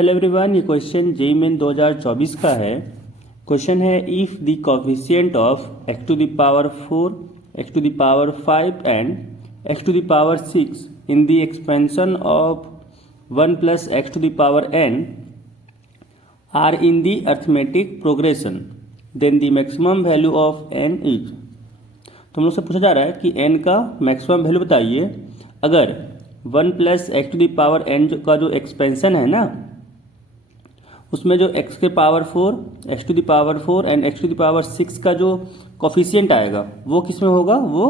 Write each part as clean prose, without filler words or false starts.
Hello everyone, ये question JEE Main 2024 का है। क्वेश्चन है if the coefficient of x to the power 4, x to the power 5 and x to the power 6 in the expansion of 1 plus x to the power n are in the arithmetic progression, then the maximum value of n is. तो हम लोग से पूछा जा रहा है कि n का मैक्सिमम वैल्यू बताइए अगर 1 plus x to the power n का जो एक्सपेंशन है ना, उसमें जो x के power 4, x to the power 4 and x to the power 6 का जो कोफिशिएंट आएगा वो किस में होगा, वो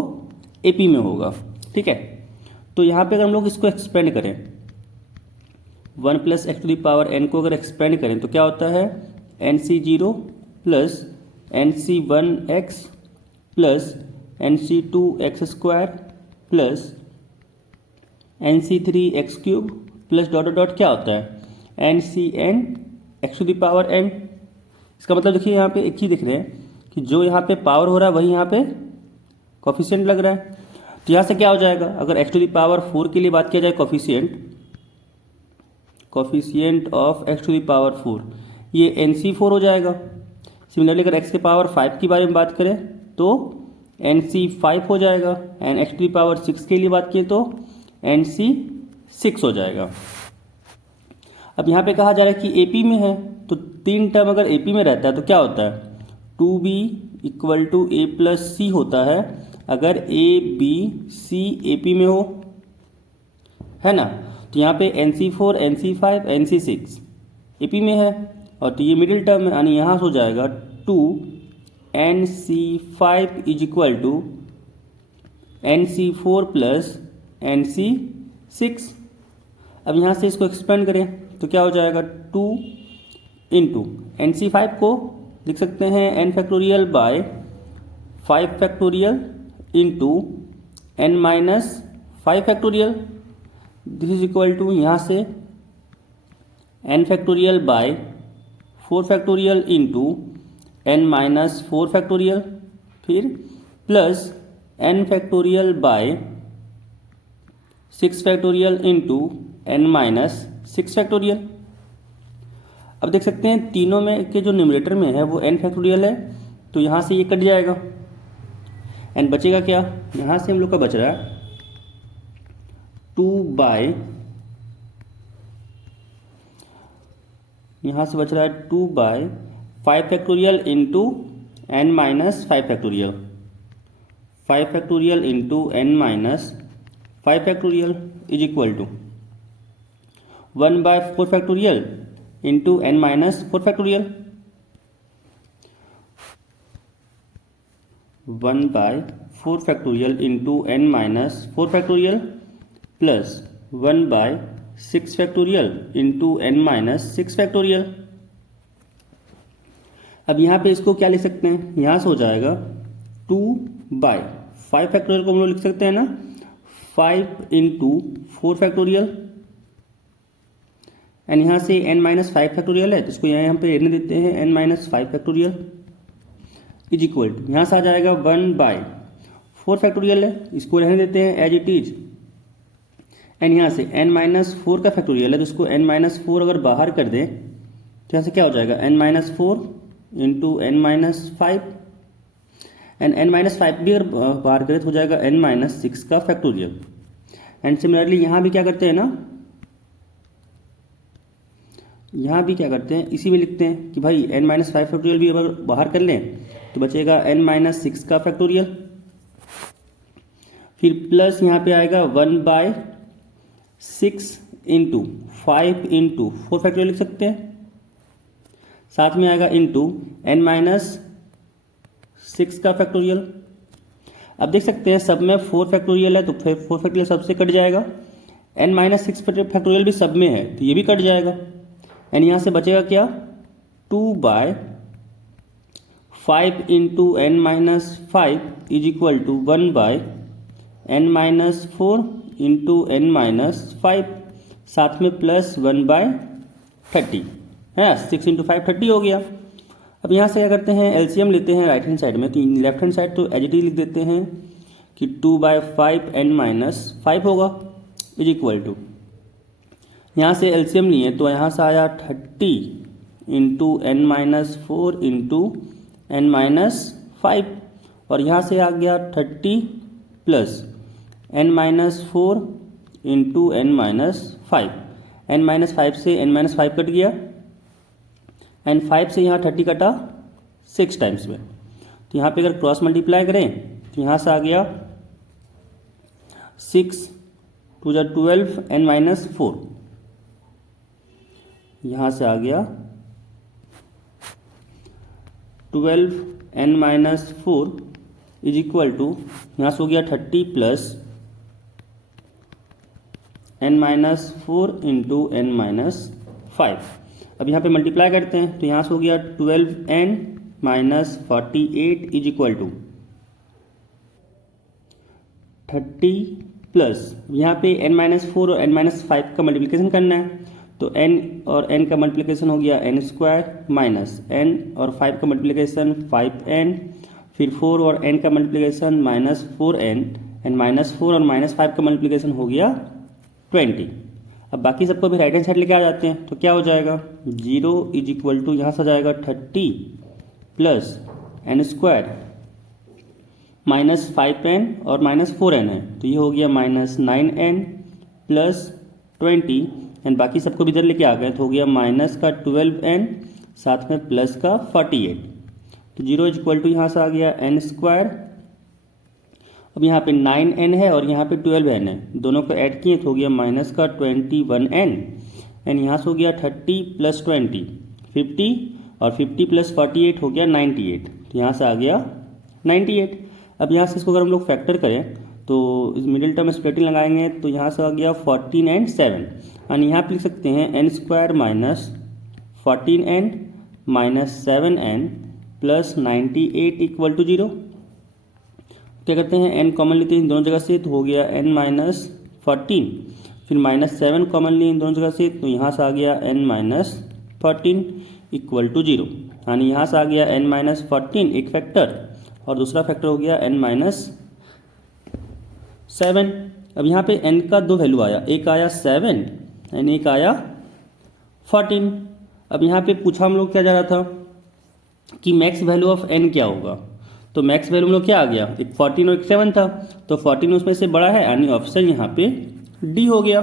AP में होगा। ठीक है, तो यहाँ पे अगर हम लोग इसको एक्सपेंड करें 1 plus x to the power n को अगर एक्सपेंड करें तो क्या होता है NC0 plus NC1x plus NC2x square plus NC3x cube plus dot dot dot क्या होता है NCn x to the power n। इसका मतलब देखिए यहाँ पे एक चीज़ देख रहे हैं कि जो यहाँ पे पावर हो रहा है वही यहाँ पे कोफिशिएंट लग रहा है। तो यहाँ से क्या हो जाएगा, अगर x टू द पावर 4 के लिए बात किया जाए coefficient of x to the power 4, ये NC4 हो जाएगा। सिमिलरली अगर x के पावर 5 के बारे में बात करें तो NC5 हो जाएगा and x to the power 6 के लिए बात करें तो NC6 हो जाएगा। अब यहाँ पे कहा जा रहा है कि AP में है, तो 3 टर्म अगर AP में रहता है तो क्या होता है 2B equal to A plus C होता है अगर A B C AP में हो, है ना। तो यहाँ पे NC4 NC5 NC6 AP में है और तो ये मिडिल टर्म है, यानी यहाँ से हो जाएगा 2 NC5 is equal to NC4 plus NC6। अब यहाँ से इसको एक्सपेंड करें तो क्या हो जाएगा 2 इंटू NC5 को लिख सकते हैं n factorial by 5 factorial into n minus 5 factorial, this is equal to यहाँ से n factorial by 4 factorial into n minus 4 factorial, फिर plus n factorial by 6 factorial into n minus 6 factorial. अब देख सकते हैं तीनों में के जो न्यूमरेटर में है वो n फैक्टोरियल है, तो यहाँ से ये कट जाएगा एंड बचेगा क्या, यहाँ से हम लोग का बच रहा है 2 बाय, यहाँ से बच रहा है 2 by 5 factorial into n minus 5 factorial, 5 factorial into n minus 5 factorial is equal to 1 by 4 factorial into n minus 4 factorial, 1 by 4 factorial into n minus 4 factorial plus 1 by 6 factorial into n minus 6 factorial. अब यहाँ पे इसको क्या लिख सकते हैं, यहाँ से हो जाएगा 2 बाय 5 फैक्टोरियल को हम लोग लिख सकते हैं ना 5 इंटू 4 फैक्टोरियल एंड यहाँ से n माइनस 5 फैक्टोरियल है तो इसको यहाँ पे रहने देते हैं n minus 5 factorial is equal to, यहाँ से आ जाएगा 1 बाय 4 फैक्टोरियल है, इसको रहने देते हैं एज इट इज एंड यहाँ से n माइनस 4 का फैक्टोरियल है तो इसको n माइनस 4 अगर बाहर कर दें तो यहाँ से क्या हो जाएगा n minus 4 into n minus 5 and n minus 5 भी अगर बाहर करें तो हो जाएगा n माइनस 6 का फैक्टोरियल। एंड सिमिलरली यहाँ भी क्या करते हैं ना, यहाँ भी क्या करते हैं इसी में लिखते हैं कि भाई n माइनस 5 फैक्टोरियल भी अगर बाहर कर लें तो बचेगा n माइनस 6 का फैक्टोरियल, फिर प्लस यहाँ पे आएगा 1 बाय 6 इंटू 5 इंटू 4 फैक्टोरियल लिख सकते हैं, साथ में आएगा इंटू n माइनस 6 का फैक्टोरियल। अब देख सकते हैं सब में 4 फैक्टोरियल है तो 4 फैक्टोरियल सबसे कट जाएगा, n माइनस 6 फैक्टोरियल भी सब में है तो ये भी कट जाएगा एंड यहाँ से बचेगा क्या 2 by 5 into n minus 5 is equal to 1 by n minus 4 into n minus 5, साथ में प्लस 1 बाय 30 है, 6 इंटू 5 30 हो गया। अब यहाँ से क्या करते हैं एलसीएम लेते हैं राइट हैंड साइड में, तो लेफ्ट हैंड साइड तो एज इट इज लिख देते हैं कि 2 बाय 5 n माइनस 5 होगा इज इक्वल टू यहाँ से एलसीएम लिए तो यहाँ से आया 30 into n minus 4 into n minus 5, और यहाँ से आ गया 30 plus n minus 4 into n minus 5। N minus 5 से एन माइनस 5 कट गया, एन 5 से यहाँ 30 कटा 6 टाइम्स में, तो यहाँ पे अगर क्रॉस मल्टीप्लाई करें तो यहाँ से आ गया 6 टू ज़ा 12 एन माइनस 4, यहाँ से आ गया 12 n minus 4 is equal to, यहाँ से हो गया 30 plus n minus 4 into n minus 5। अब यहाँ पे मल्टीप्लाई करते हैं तो यहाँ से हो गया 12 n minus 48 is equal to 30 plus, यहाँ पे n माइनस 4 और n माइनस 5 का मल्टीप्लिकेशन करना है, तो n और n का मल्टीप्लिकेशन हो गया n स्क्वायर माइनस n और 5 का मल्टीप्लिकेशन 5n, फिर 4 और n का multiplication minus 4n, and minus 4 और माइनस 5 का मल्टीप्लिकेशन हो गया 20। अब बाकी सबको भी राइट हैंड साइड लेके आ जाते हैं तो क्या हो जाएगा, 0 इज इक्वल टू यहाँ से जाएगा 30 plus N square minus 5n और माइनस 4n है, तो ये हो गया माइनस 9n प्लस 20, एंड बाकी सबको भी इधर लेके आ गए तो हो गया माइनस का 12n साथ में प्लस का 48, तो 0 इज इक्वल टू यहाँ से आ गया n स्क्वायर। अब यहाँ पे 9n है और यहाँ पे 12n है, दोनों को ऐड किए तो हो गया माइनस का 21n, एंड यहाँ से हो गया 30 प्लस 20 50, और 50 प्लस 48 हो गया 98, तो यहाँ से आ गया 98। अब यहाँ से इसको अगर हम लोग फैक्टर करें तो इस मिडिल टर्म स्प्लिटिंग लगाएंगे तो यहाँ से आ गया 14 एंड 7, और यहाँ पे लिख सकते हैं n square minus 14n minus 7n plus 98 equal to 0। क्या करते हैं, n कॉमन लेते हैं इन दोनों जगह से तो हो गया n माइनस 14, फिर माइनस 7 कॉमन लिए इन दोनों जगह से तो यहाँ से आ गया n माइनस 14 इक्वल टू 0, यानी यहाँ से आ गया n माइनस 14 एक फैक्टर और दूसरा फैक्टर हो गया n माइनस 7। अब यहाँ पे n का दो वैल्यू आया, एक आया 7 एंड एक आया 14। अब यहाँ पे पूछा हम लोग क्या जा रहा था कि मैक्स वैल्यू ऑफ n क्या होगा, तो मैक्स वैल्यू हम लोग क्या आ गया, एक 14 और एक 7 था, तो 14 उसमें से बड़ा है यानी ऑप्शन यहाँ पे डी हो गया।